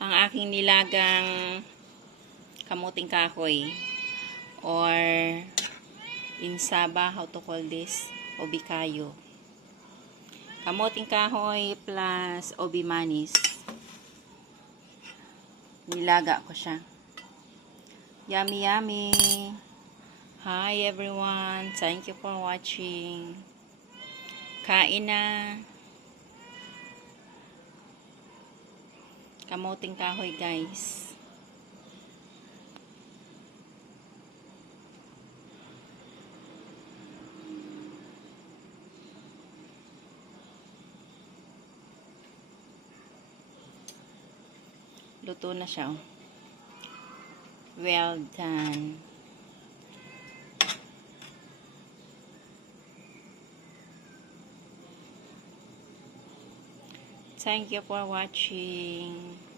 ang aking nilagang kamuting kahoy or in Saba, how to call this, obikayo. Kamuting kahoy plus obimanis. Nilaga ko siya. Yummy, yummy. Hi everyone. Thank you for watching. Kain na. Kamuting kahoy, guys. Luto na siya. Well done. Thank you for watching.